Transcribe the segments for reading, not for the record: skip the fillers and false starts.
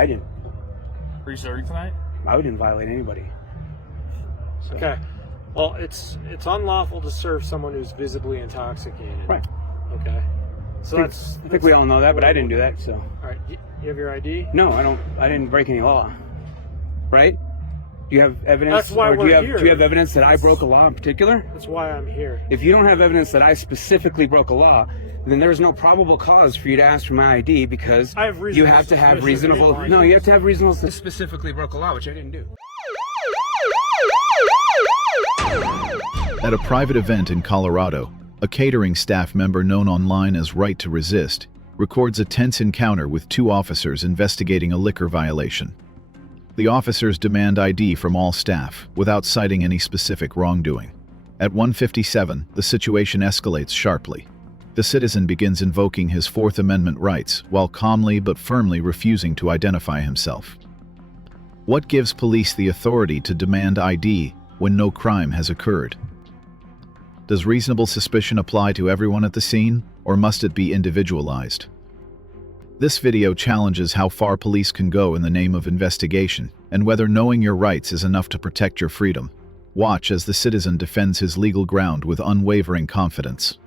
I didn't. Are you serving tonight? I didn't violate anybody. So. Okay. Well, it's unlawful to serve someone who's visibly intoxicated. Right. Okay. So I think we all know that, but I didn't do that. So. All right. You have your ID? No, I don't. I didn't break any law. Right? Do you have evidence? That's why do you we're here. Do you have evidence that I broke a law in particular? That's why I'm here. If you don't have evidence that I specifically broke a law, then there's no probable cause for you to ask for my ID because I have you have to have reasonable. suspicion. No, you have to have reasonable. Specifically broke a law, which I didn't do. At a private event in Colorado, a catering staff member known online as Right to Resist records a tense encounter with two officers investigating a liquor violation. The officers demand ID from all staff without citing any specific wrongdoing. At 1:57, the situation escalates sharply. The citizen begins invoking his Fourth Amendment rights while calmly but firmly refusing to identify himself. What gives police the authority to demand ID when no crime has occurred? Does reasonable suspicion apply to everyone at the scene, or must it be individualized? This video challenges how far police can go in the name of investigation, and whether knowing your rights is enough to protect your freedom. Watch as the citizen defends his legal ground with unwavering confidence.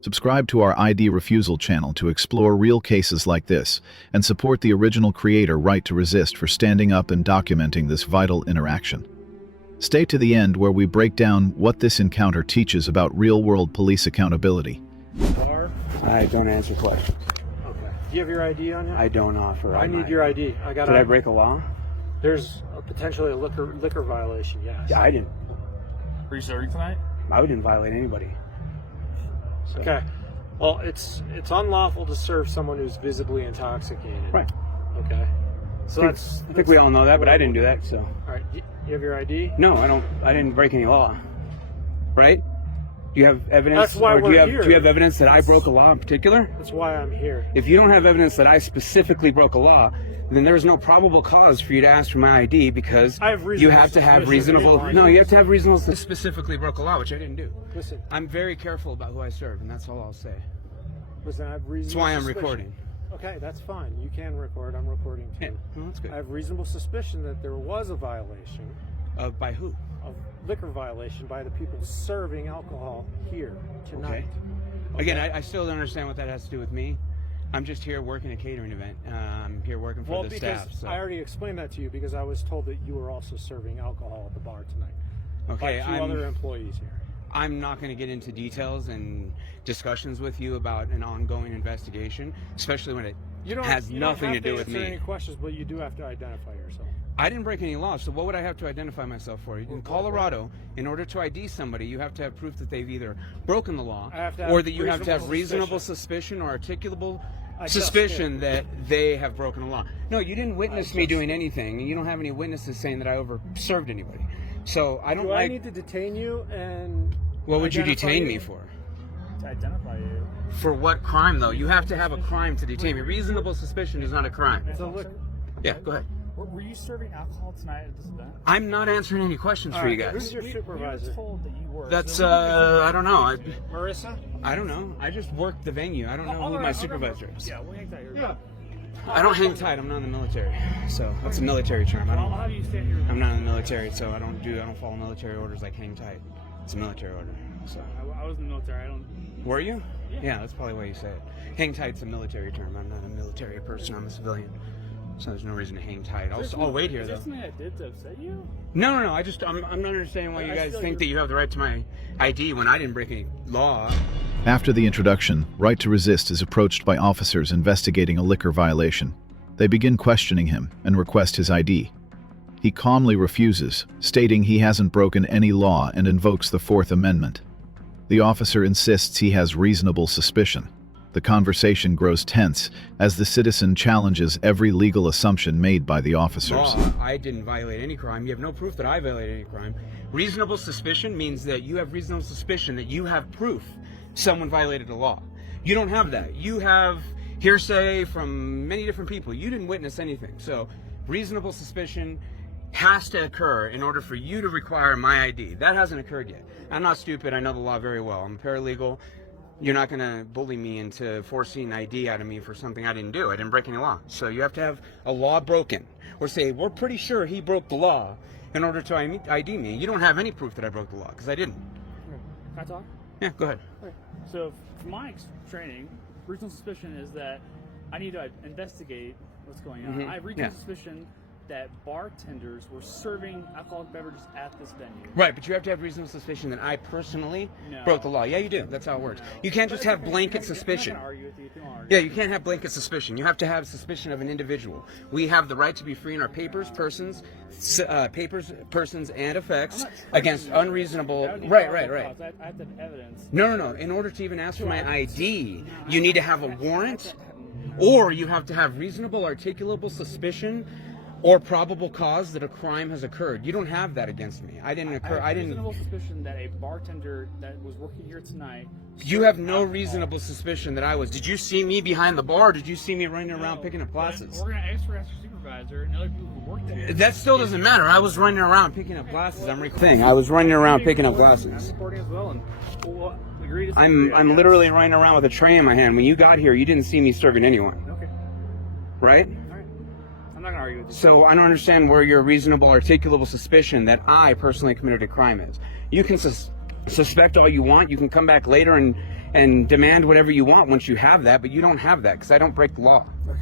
Subscribe to our ID Refusal channel to explore real cases like this, and support the original creator Right to Resist for standing up and documenting this vital interaction. Stay to the end where we break down what this encounter teaches about real-world police accountability. I don't answer questions. Okay. Do you have your ID on you? I don't offer. I need your ID. Did I break a law? There's potentially a liquor violation. Yes. Yeah, I didn't. Are you serving tonight? I didn't violate anybody. So. Okay. Well, it's unlawful to serve someone who's visibly intoxicated. Right. Okay. So I think we all know that, but I didn't do that. So. All right. You have your ID? No, I don't. I didn't break any law. Right? Do you have evidence? That's why do you we're have here. Do you have evidence that I broke a law in particular? That's why I'm here. If you don't have evidence that I specifically broke a law, then there's no probable cause for you to ask for my ID because you have to have reasonable. No, you have to have reasonable. Specifically broke a law, which I didn't do. Listen, I'm very careful about who I serve, and that's all I'll say. listen. I have reasonable. That's why I'm suspicion. recording. Okay, that's fine. You can record. I'm recording too. Yeah, well, that's good. I have reasonable suspicion that there was a violation. By who? A liquor violation by the people serving alcohol here tonight. Okay. Again, I still don't understand what that has to do with me. I'm just here working a catering event. I'm here working for the staff. So. I already explained that to you because I was told that you were also serving alcohol at the bar tonight. Okay, by two other employees here. I'm not going to get into details and discussions with you about an ongoing investigation, especially when it has nothing to do with me. You don't have to answer any questions, but you do have to identify yourself. I didn't break any laws, so what would I have to identify myself for? In Colorado, in order to ID somebody, you have to have proof that they've either broken the law or that you have to have reasonable suspicion or articulable suspicion that they have broken the law. No, you didn't witness me doing anything, and you don't have any witnesses saying that I overserved anybody. So I don't Do I need to detain you and... What would you detain me for? To identify you. For what crime, though? You have to have a crime to detain me. Reasonable suspicion is not a crime. So look, Yeah, go ahead. Were you serving alcohol tonight at this event? I'm not answering any questions for you guys. who's your supervisor? We were told that you were. That's, I don't know. Marissa? I don't know. I just worked the venue. I don't know who my supervisor is. Yeah, we'll hang tight here. I don't hang tight. I'm not in the military. So that's a military term. I'll have you stand here. I'm not in the military, so I don't follow military orders like hang tight. It's a military order. So I was in the military. I don't. were you? Yeah, that's probably why you say it. Hang tight's a military term. I'm not a military person. I'm a civilian. So there's no reason to hang tight. I'll wait here, though. Is there something I did to upset you? No. I'm not understanding why you guys think that you have the right to my ID when I didn't break any law. After the introduction, Right to Resist is approached by officers investigating a liquor violation. They begin questioning him and request his ID. He calmly refuses, stating he hasn't broken any law and invokes the Fourth Amendment. The officer insists he has reasonable suspicion. The conversation grows tense as the citizen challenges every legal assumption made by the officers. I didn't violate any crime. You have no proof that I violated any crime. Reasonable suspicion means that you have reasonable suspicion that you have proof someone violated a law. You don't have that. You have hearsay from many different people. You didn't witness anything. So reasonable suspicion has to occur in order for you to require my ID. That hasn't occurred yet. I'm not stupid. I know the law very well. I'm a paralegal. You're not going to bully me into forcing ID out of me for something I didn't do. I didn't break any law. So you have to have a law broken. Or say, we're pretty sure he broke the law in order to ID me. You don't have any proof that I broke the law, because I didn't. Can I talk? Yeah, go ahead. Okay. So, from my training, reasonable suspicion is that I need to investigate what's going on. I have reasonable suspicion that bartenders were serving alcoholic beverages at this venue. Right, but you have to have reasonable suspicion that I personally broke the law. Yeah, you do. That's how it works. You can't just have blanket suspicion. I'm not gonna argue with you if you want to argue. Yeah, you can't have blanket suspicion. You have to have suspicion of an individual. We have the right to be free in our persons, and effects against unreasonable. Right. I have to have evidence. No. In order to even ask for my ID, you need to have a warrant, or you have to have reasonable, articulable suspicion or probable cause that a crime has occurred. You don't have that against me. I didn't. Reasonable suspicion that a bartender that was working here tonight. You have no reasonable suspicion that I was. Did you see me behind the bar? Or did you see me running around picking up glasses? We're gonna ask your supervisor and other people who work there. That still doesn't matter. I was running around picking up glasses. I'm recording. I was running around picking up glasses. I'm recording as well, and we agree to I'm literally running around with a tray in my hand. When you got here, you didn't see me serving anyone. Okay. Right? I'm not gonna argue with you. So I don't understand where your reasonable, articulable suspicion that I personally committed a crime is. You can suspect all you want. You can come back later and demand whatever you want once you have that, but you don't have that because I don't break the law. Okay.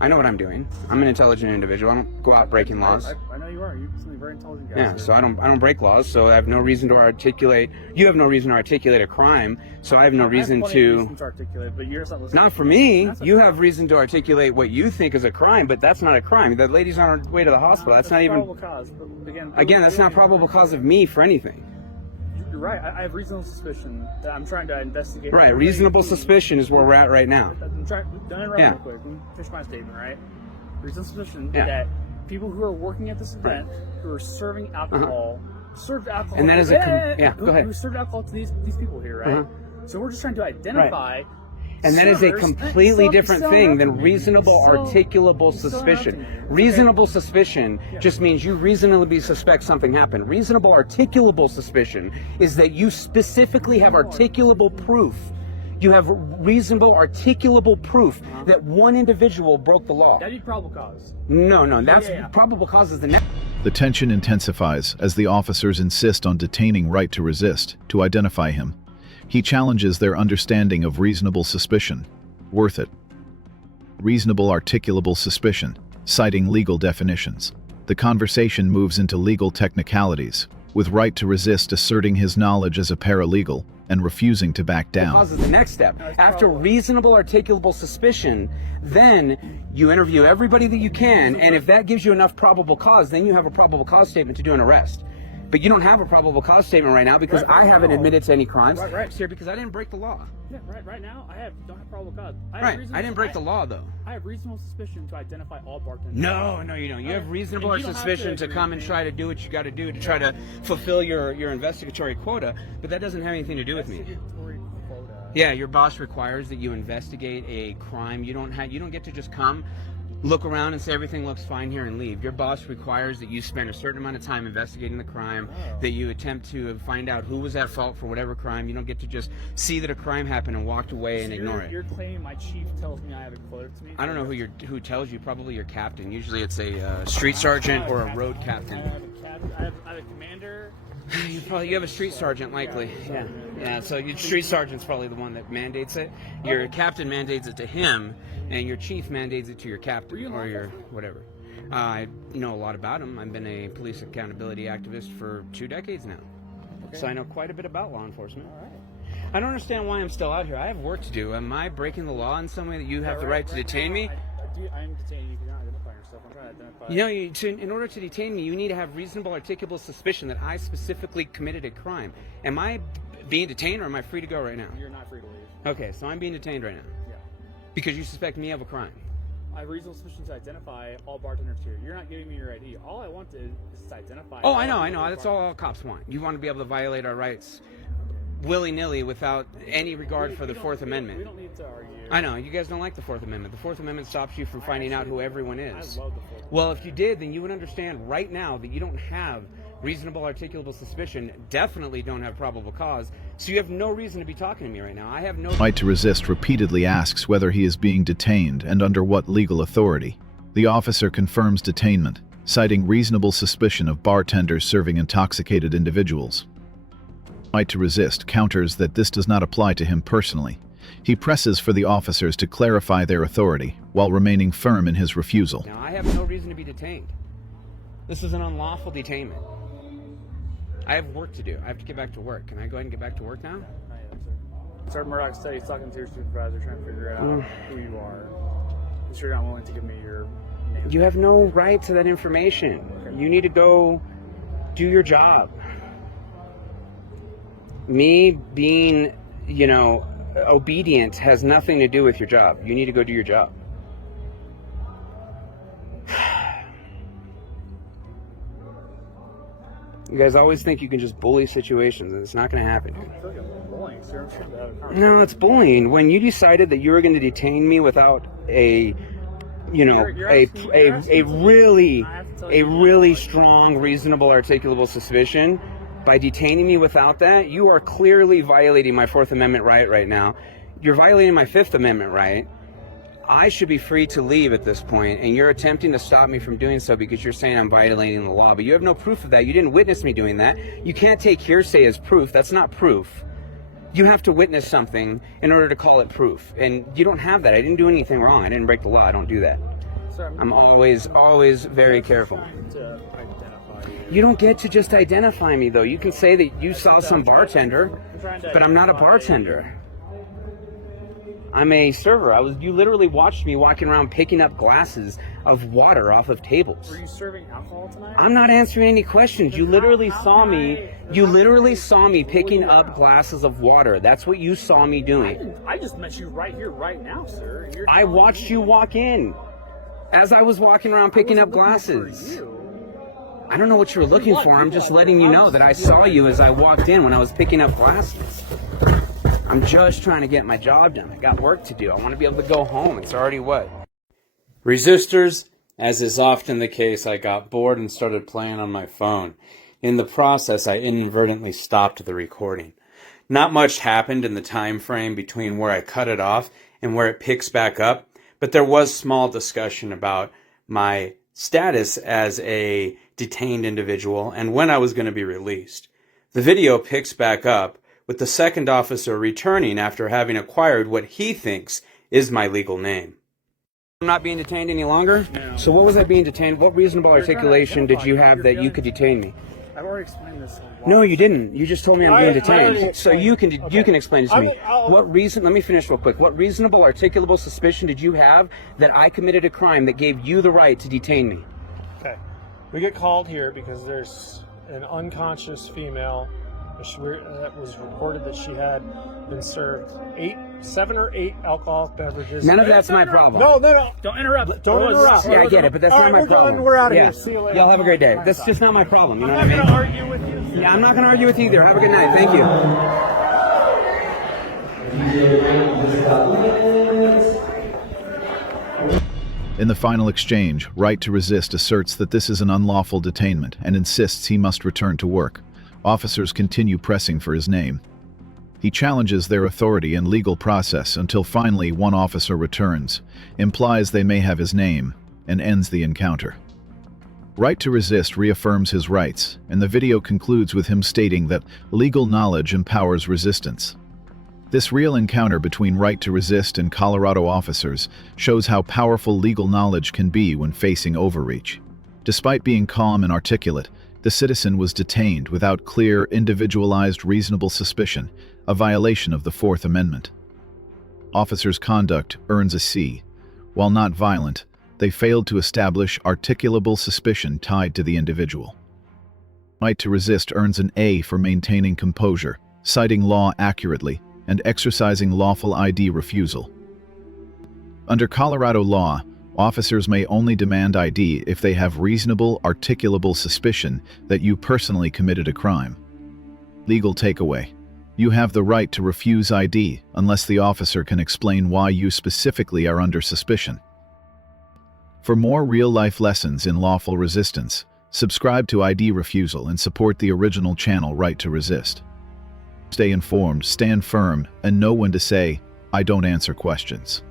I know what I'm doing. I'm an intelligent individual. I don't go out breaking laws. I know you are. You're a very intelligent guy. Yeah, so I don't break laws. So I have no reason to articulate. You have no reason to articulate a crime. So I have no reason to articulate, but you're just not listening. Not for me. You have reason to articulate what you think is a crime, but that's not a crime. The lady's on her way to the hospital. That's not even. Probable cause. But Again, that's not probable cause of me for anything. You're right. I have reasonable suspicion that I'm trying to investigate. Right. Reasonable suspicion is where we're at right now. I'm trying. Done it right real quick. Let me finish my statement. Right. Reasonable suspicion that people who are working at this event who are serving alcohol served alcohol. And that is go ahead. Who served alcohol to these people here, right? So we're just trying to identify. And that is a completely different thing than reasonable, articulable suspicion. Reasonable suspicion just means you reasonably suspect something happened. Reasonable, articulable suspicion is that you specifically have articulable proof. You have reasonable, articulable proof that one individual broke the law. That'd be probable cause. No. That's probable cause is the next. The tension intensifies as the officers insist on detaining right to resist to identify him. He challenges their understanding of reasonable suspicion. Worth it. Reasonable articulable suspicion, citing legal definitions. The conversation moves into legal technicalities, with right to resist asserting his knowledge as a paralegal and refusing to back down. Cause is the next step. After reasonable, articulable suspicion, then you interview everybody that you can, and if that gives you enough probable cause, then you have a probable cause statement to do an arrest. But you don't have a probable cause statement right now because I haven't admitted to any crimes. Right. Here because I didn't break the law. Yeah, right now don't have probable cause. I didn't break the law though. I have reasonable suspicion to identify all bartenders. No, you don't. You have reasonable suspicion to come and try to do what you got to do to try to fulfill your investigatory quota, but that doesn't have anything to do with me. Yeah, your boss requires that you investigate a crime. You don't get to just come, look around and say everything looks fine here and leave. Your boss requires that you spend a certain amount of time investigating the crime, that you attempt to find out who was at fault for whatever crime. You don't get to just see that a crime happened and walked away and ignore it. You're claiming my chief tells me I have a quota to me? I don't know who tells you. Probably your captain. Usually it's a street sergeant or a road captain. I have a commander. You have a street sergeant, likely. Yeah. So your street sergeant's probably the one that mandates it. Your captain mandates it to him, and your chief mandates it to your captain or your whatever. I know a lot about him. I've been a police accountability activist for 2 decades now, so I know quite a bit about law enforcement. All right. I don't understand why I'm still out here. I have work to do. Am I breaking the law in some way that you have the right to detain me? I am detaining you if you're not identifying yourself. I'm trying to identify. In order to detain me, you need to have reasonable, articulable suspicion that I specifically committed a crime. Am I being detained, or am I free to go right now? You're not free to leave. Okay, so I'm being detained right now. Yeah. Because you suspect me of a crime. I have reasonable suspicion to identify all bartenders here. You're not giving me your ID. All I want is to identify. Oh, I know. That's all cops want. You want to be able to violate our rights willy-nilly without any regard for the Fourth We Amendment. don't need to argue. I know, you guys don't like the Fourth Amendment. The Fourth Amendment stops you from finding out who everyone I is. love the Fourth. Well, if you did, then you would understand right now that you don't have reasonable articulable suspicion, definitely don't have probable cause, so you have no reason to be talking to me right now. I have no... Right to Resist repeatedly asks whether he is being detained and under what legal authority. The officer confirms detainment, citing reasonable suspicion of bartenders serving intoxicated individuals. Right to Resist counters that this does not apply to him personally. He presses for the officers to clarify their authority, while remaining firm in his refusal. Now, I have no reason to be detained. This is an unlawful detainment. I have work to do. I have to get back to work. Can I go ahead and get back to work now? Not yet, sir. Sergeant Murdoch said he's talking to your supervisor, trying to figure out who you are. He's sure not willing to give me your name. You have no right to that information. You need to go do your job. Me being, obedient has nothing to do with your job. You need to go do your job. You guys always think you can just bully situations, and it's not going to happen. I feel like I'm bullying, sir. I'm trying to have a conversation. No, it's bullying. When you decided that you were going to detain me without a really strong, reasonable, articulable suspicion, by detaining me without that, you are clearly violating my Fourth Amendment right now. You're violating my Fifth Amendment right. I should be free to leave at this point, and you're attempting to stop me from doing so because you're saying I'm violating the law, but you have no proof of that. You didn't witness me doing that. You can't take hearsay as proof. That's not proof. You have to witness something in order to call it proof, and you don't have that. I didn't do anything wrong. I didn't break the law. I don't do that. Sir, I'm always very careful. trying to identify you. You don't get to just identify me, though. You can say that you saw some bartender, but I'm not a bartender. I'm a server. You literally watched me walking around picking up glasses of water off of tables. Were you serving alcohol tonight? I'm not answering any questions. You literally saw me. You literally saw me picking up glasses of water. That's what you saw me doing. I just met you right here, right now, sir. And you're I watched you walk in as I was walking around picking up glasses. I don't know what you were looking for. I'm just letting you know that I saw you as I walked in when I was picking up glasses. I'm just trying to get my job done. I got work to do. I want to be able to go home. It's already what? Resistors, as is often the case, I got bored and started playing on my phone. In the process, I inadvertently stopped the recording. Not much happened in the time frame between where I cut it off and where it picks back up, but there was small discussion about my status as a detained individual and when I was going to be released. The video picks back up with the second officer returning after having acquired what he thinks is my legal name. I'm not being detained any longer? No. So what was I being detained? What reasonable articulation did you have that you could detain me? I've already explained this a lot. No, you didn't. You just told me I'm being detained. already So you can explain it to me. I'll- What reason? Let me finish real quick. What reasonable articulable suspicion did you have that I committed a crime that gave you the right to detain me? Okay. We get called here because there's an unconscious female that was reported that she had been served 7 or 8 alcoholic beverages. None of that's my problem. No. Don't interrupt. Don't interrupt. Yeah, I get it, but that's All not right, my we're problem. done. We're out of Yeah. here. See you later. Y'all have a great day. That's just not my problem. You know I'm what I not mean? going to argue with you. Yeah, I'm not going to argue with you either. Have a good night. Thank you. In the final exchange, Right to Resist asserts that this is an unlawful detainment and insists he must return to work. Officers continue pressing for his name. He challenges their authority and legal process until finally one officer returns, implies they may have his name, and ends the encounter. Right to Resist reaffirms his rights, and the video concludes with him stating that legal knowledge empowers resistance. This real encounter between Right to Resist and Colorado officers shows how powerful legal knowledge can be when facing overreach. Despite being calm and articulate, the citizen was detained without clear, individualized, reasonable suspicion, a violation of the Fourth Amendment. Officers' conduct earns a C. While not violent, they failed to establish articulable suspicion tied to the individual. Right to Resist earns an A for maintaining composure, citing law accurately, and exercising lawful ID refusal. Under Colorado law, officers may only demand ID if they have reasonable, articulable suspicion that you personally committed a crime. Legal takeaway. You have the right to refuse ID unless the officer can explain why you specifically are under suspicion. For more real-life lessons in lawful resistance, subscribe to ID Refusal and support the original channel Right to Resist. Stay informed, stand firm, and know when to say, "I don't answer questions."